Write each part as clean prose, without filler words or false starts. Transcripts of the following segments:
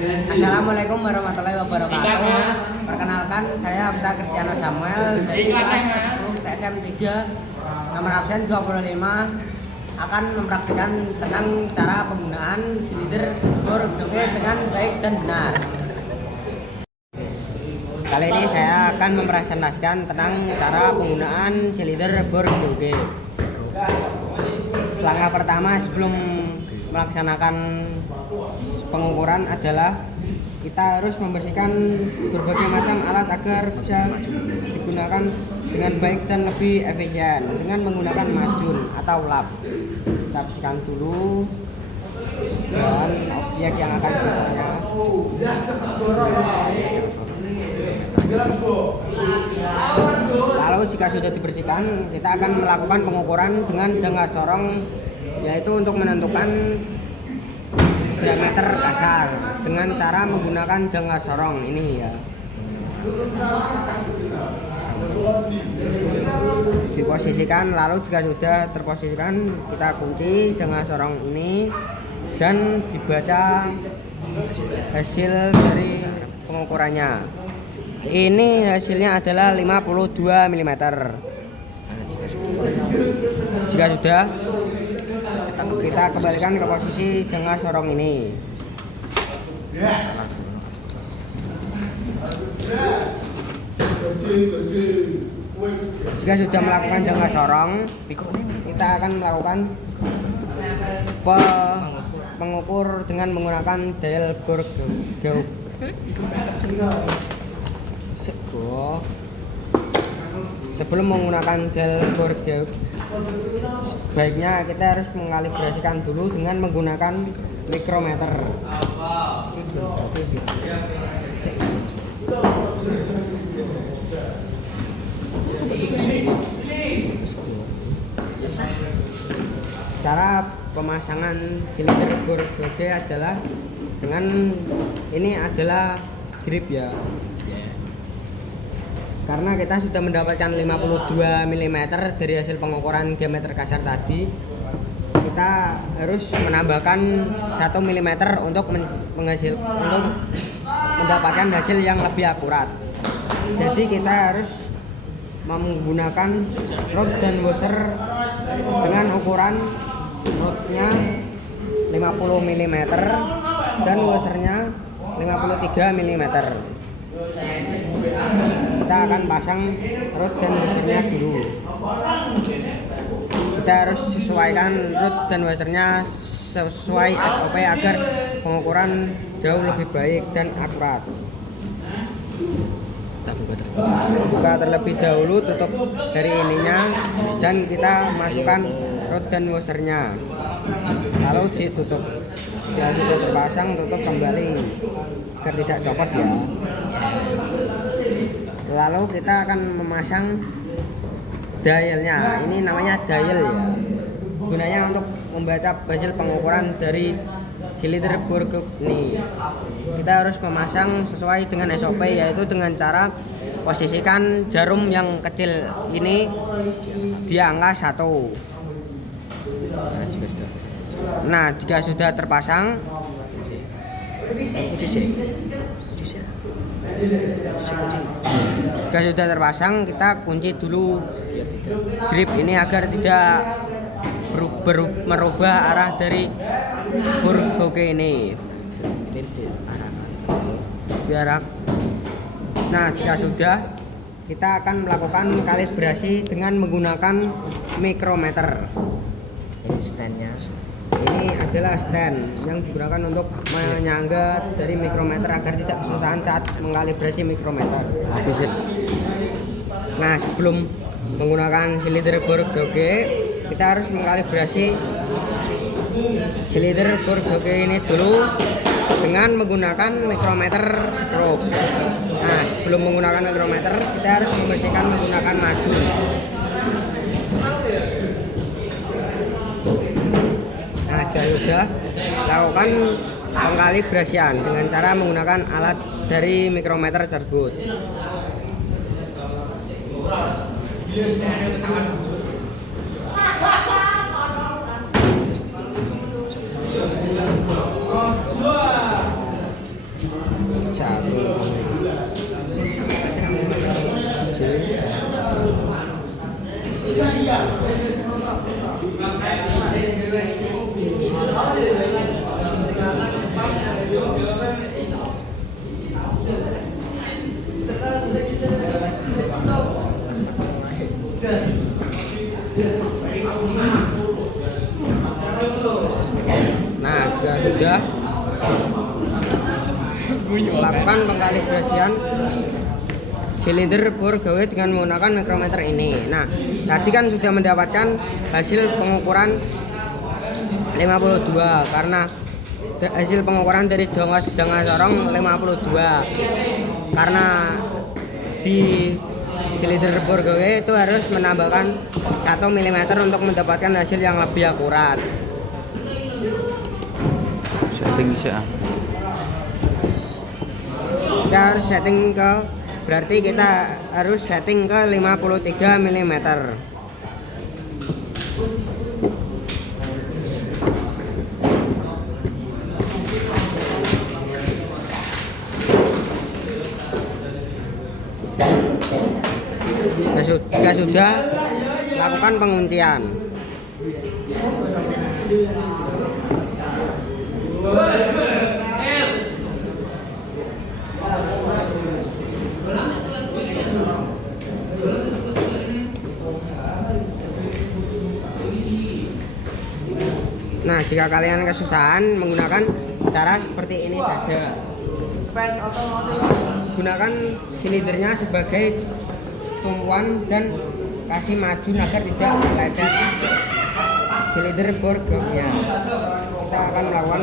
Assalamualaikum warahmatullahi wabarakatuh. Perkenalkan, saya Abda Kristiano Samuel dari kelas 10 TSM 3 nomor absen 25 akan mempraktikkan tentang cara penggunaan silinder bor doge dengan baik dan benar. Kali ini saya akan mempresentasikan tentang cara penggunaan silinder bor doge. Langkah pertama sebelum melaksanakan pengukuran adalah kita harus membersihkan berbagai macam alat agar bisa digunakan dengan baik dan lebih efisien dengan menggunakan majun atau lap. Kita bersihkan dulu dan objek yang akan digunakan. Lalu jika sudah dibersihkan, kita akan melakukan pengukuran dengan jangka sorong, yaitu untuk menentukan diameter kasar dengan cara menggunakan jangka sorong ini ya. Diposisikan, lalu jika sudah terposisikan kita kunci jangka sorong ini dan dibaca hasil dari pengukurannya. Ini hasilnya adalah 52 mm. Jika sudah, kita kembalikan ke posisi jangka sorong ini. Jika sudah melakukan jangka sorong, kita akan melakukan pengukur dengan menggunakan dial bor gauge. Sebelum menggunakan dial bor gauge, baiknya kita harus mengkalibrasikan dulu dengan menggunakan mikrometer. Cara pemasangan silinder bor doge adalah dengan ini adalah grip ya. Karena kita sudah mendapatkan 52 mm dari hasil pengukuran diameter kasar tadi, kita harus menambahkan 1 mm untuk mendapatkan hasil yang lebih akurat. Jadi kita harus menggunakan rod dan washer dengan ukuran rodnya 50 mm dan washernya 53 mm. Kita akan pasang rod dan washernya dulu. Kita harus sesuaikan rod dan washernya sesuai SOP agar pengukuran jauh lebih baik dan akurat. Buka terlebih dahulu, tutup dari ininya dan kita masukkan rod dan washernya, lalu ditutup. Jika sudah terpasang, tutup kembali agar tidak copot ya. Lalu kita akan memasang dialnya. Ini namanya dial ya. Gunanya untuk membaca hasil pengukuran dari silinder bor gauge ini. Kita harus memasang sesuai dengan SOP, yaitu dengan cara posisikan jarum yang kecil ini di angka 1. Nah, jika sudah terpasang, kita kunci dulu grip ini agar tidak merubah arah dari bor gauge ini. Nah, jika sudah, kita akan melakukan kalibrasi dengan menggunakan mikrometer. Ini adalah stand yang digunakan untuk menyangga dari mikrometer agar tidak kesusahan saat mengkalibrasi mikrometer. Nah, sebelum menggunakan silinder bor gauge, kita harus mengkalibrasi silinder bor gauge ini dulu dengan menggunakan mikrometer strobe. Nah, sebelum menggunakan mikrometer, kita harus membersihkan menggunakan majun. Nah, jika sudah, lakukan pengkalibrasian dengan cara menggunakan alat dari mikrometer tersebut. Nah, jika sudah, lakukan pengkalibrasian silinder bor gawe dengan menggunakan mikrometer ini. Nah, tadi kan sudah mendapatkan hasil pengukuran 52 karena hasil pengukuran dari jangka sorong 52 karena di silinder bor gawe itu harus menambahkan 1 mm untuk mendapatkan hasil yang lebih akurat. Setting saja. Kita harus setting ke, berarti kita harus setting ke 53 mm. Nah, jika sudah, lakukan penguncian. Nah, jika kalian kesusahan menggunakan cara seperti ini saja. Gunakan silindernya sebagai tumpuan dan kasih maju agar tidak lecet silinder bor gauge-nya. Kita akan melakukan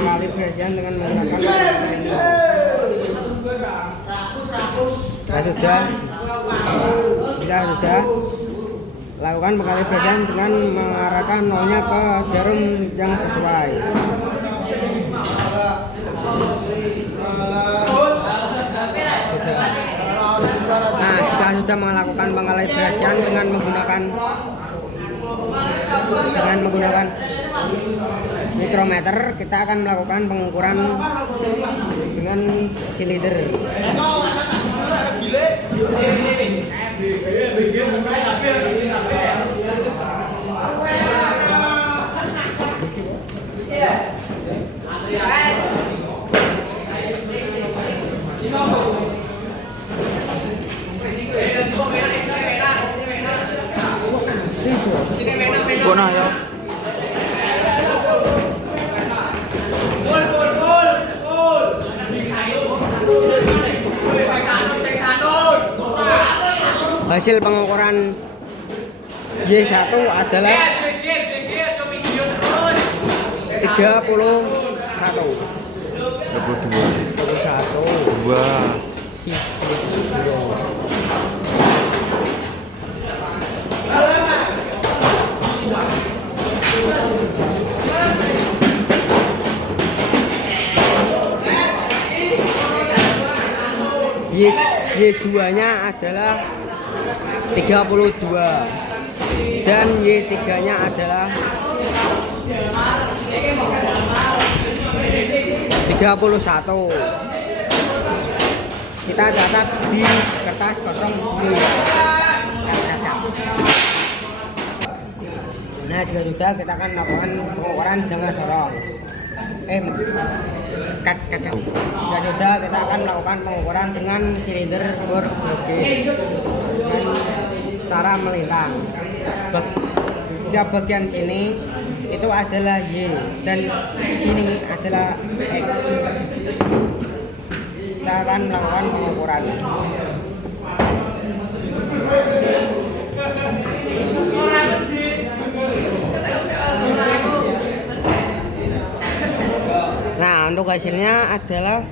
pengkalibrasian dengan menggunakan ini. Jika sudah, lakukan pengkalibrasian dengan mengarahkan nolnya ke jarum yang sesuai. Nah, jika sudah melakukan pengkalibrasian dengan menggunakan mikrometer, kita akan melakukan pengukuran dengan silinder. Bona ya. Hasil pengukuran Y1 adalah 31. 2. Y2-nya adalah 32 dan Y3-nya adalah 31. Kita catat di kertas kosong ini. Nah, jika sudah, kita akan melakukan pengukuran jangka sorong. Jika sudah, kita akan melakukan pengukuran dengan silinder bor gauge dengan cara melintang. Jika bagian sini itu adalah Y dan sini adalah X, kita akan melakukan pengukuran. Nah, untuk hasilnya adalah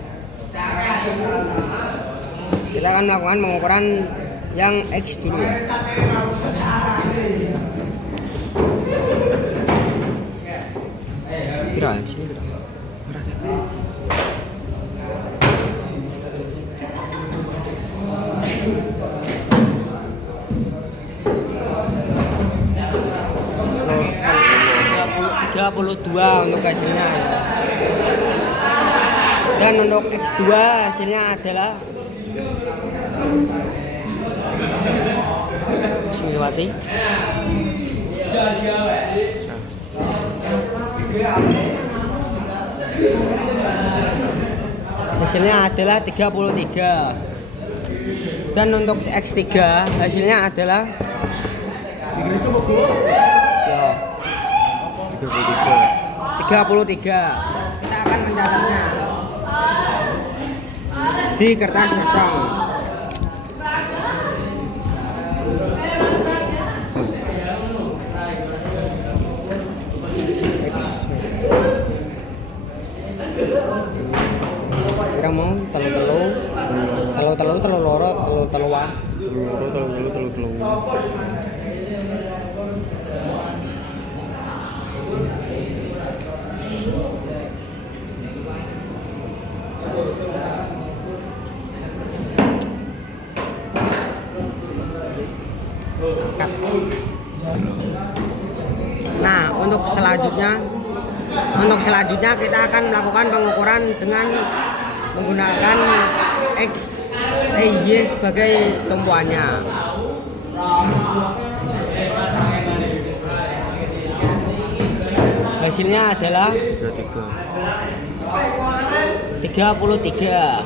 kita akan melakukan pengukuran yang X dulu ya. Berapa sih? 32 untuk hasilnya ya. Dan untuk X2 hasilnya adalah Bismillahirrahmanirrahim. Hasilnya adalah 33. Dan untuk X3 hasilnya adalah ya 33. Kita akan mencatatnya di kertas kosong. Kita mau telu loro teluan. Nah, untuk selanjutnya kita akan melakukan pengukuran dengan menggunakan X, Y sebagai tumpuannya. Hasilnya adalah 33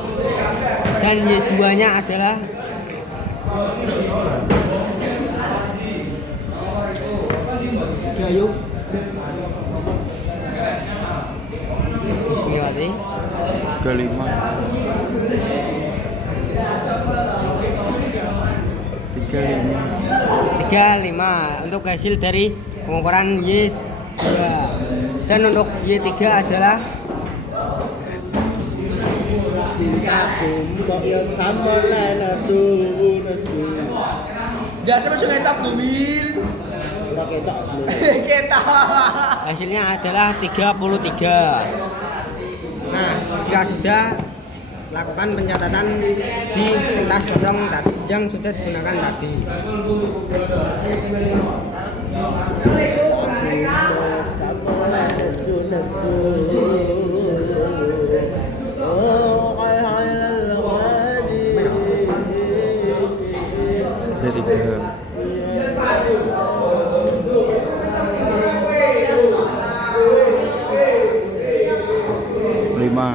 dan Y2 nya adalah Gayo. Bismillahirrahmanirrahim. 35 untuk hasil dari pengukuran Y2. Dan untuk Y3 adalah cintaku mbok yo sampeyan nasu. Ya sampe sing etok gumil. Ora ketok sebenarnya. Ketok. hasilnya adalah 33. Nah, jika sudah lakukan pencatatan di kertas kosong yang sudah digunakan tadi. Jadi lima.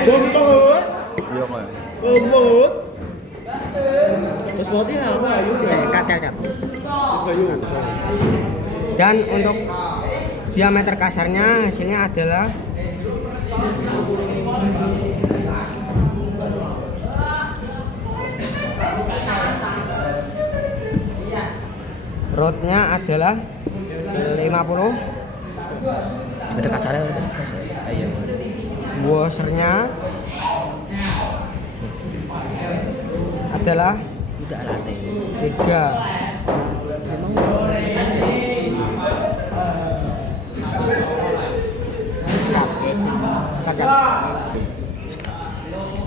Bombot. Iya kok. Bombot. Terus mau apa ayo Bisa cut. Dan untuk diameter kasarnya hasilnya adalah rodnya adalah 50, Meter kasarnya ayo. washernya adalah Udah alatnya. 3.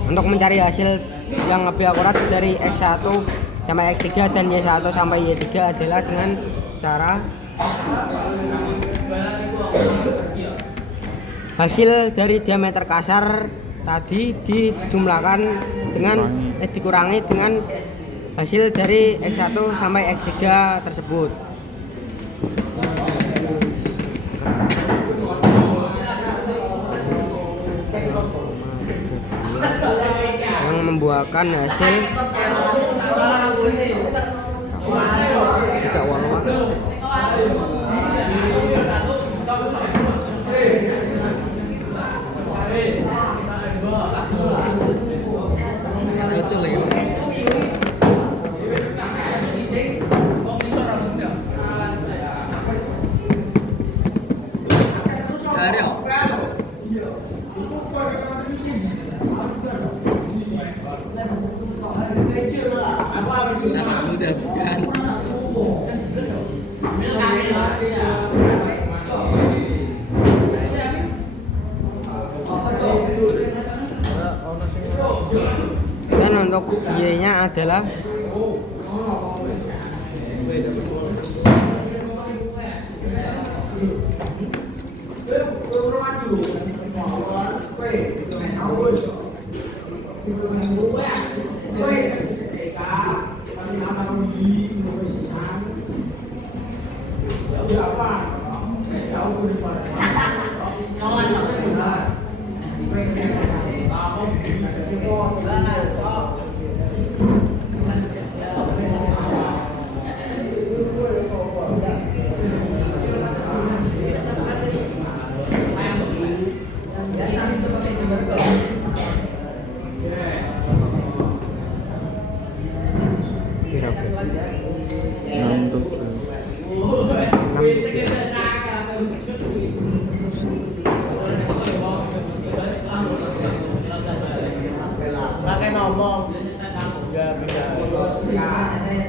Untuk mencari hasil yang lebih akurat dari X1 sampai X3 dan Y1 sampai Y3 adalah dengan cara hasil dari diameter kasar tadi dikurangi dengan hasil dari X1 sampai X3 tersebut. Yang membuahkan hasil tidak walau. Dan untuk Y-nya adalah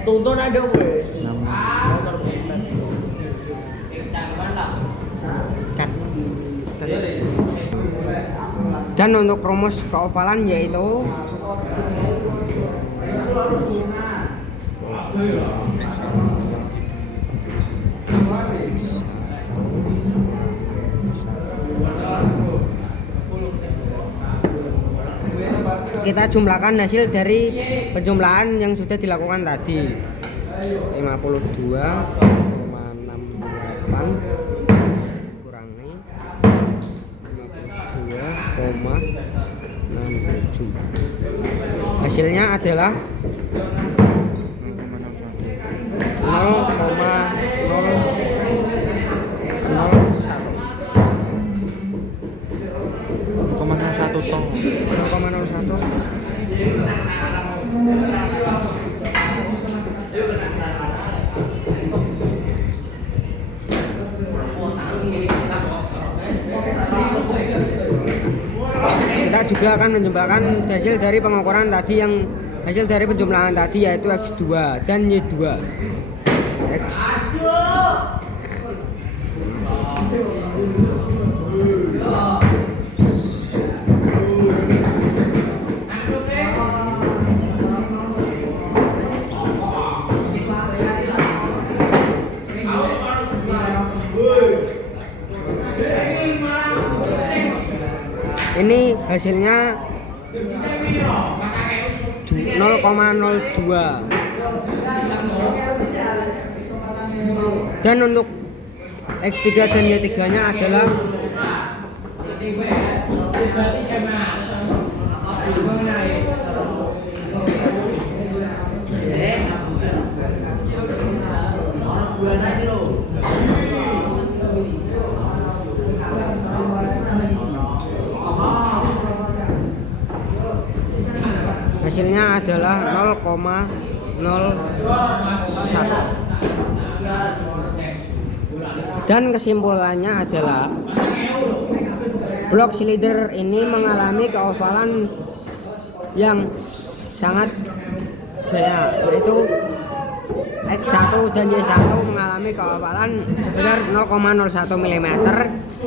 Tuntun ada wes. Dan untuk rumus keovalan yaitu kita jumlahkan hasil dari penjumlahan yang sudah dilakukan tadi 52,68 kurangi 52,67 hasilnya adalah 0,01. Kita juga akan menjumlahkan hasil dari pengukuran tadi yang hasil dari penjumlahan tadi yaitu X2 dan Y2. X ini hasilnya 0,02 dan untuk X3 dan Y3 nya adalah hasilnya adalah 0,01 dan kesimpulannya adalah blok silinder ini mengalami keovalan yang sangat banyak yaitu X1 dan Y1 mengalami keovalan sebesar 0,01 mm,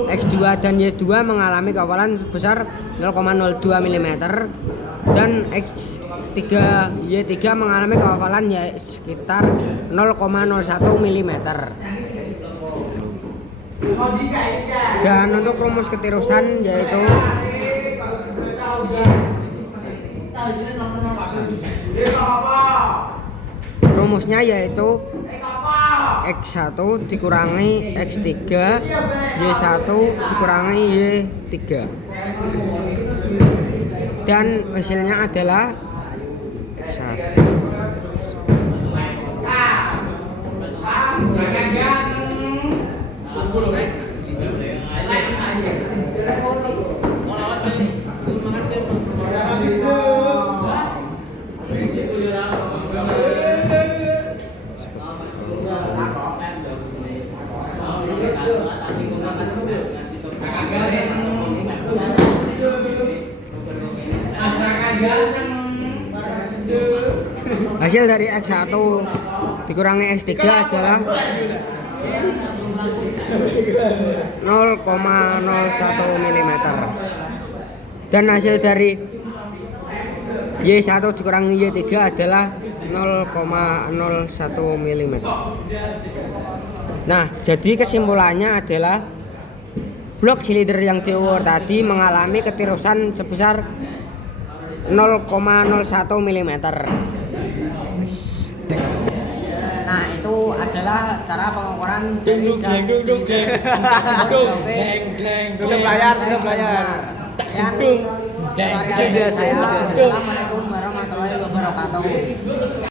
X2 dan Y2 mengalami keovalan sebesar 0,02 mm dan X3 Y3 mengalami keovalan ya sekitar 0,01 mm. Dan untuk rumus ketirusan yaitu rumusnya yaitu X1 dikurangi X3 Y1 dikurangi Y3 dan hasilnya adalah X1 hasil dari X1 dikurangi X3 adalah 0,01 mm dan hasil dari Y1 dikurangi Y3 adalah 0,01 mm. Nah, jadi kesimpulannya adalah blok silinder yang diukur tadi mengalami ketirusan sebesar 0,01 mm. Nah, itu adalah cara pengukuran dari Tutup layar. Assalamualaikum warahmatullahi wabarakatuh.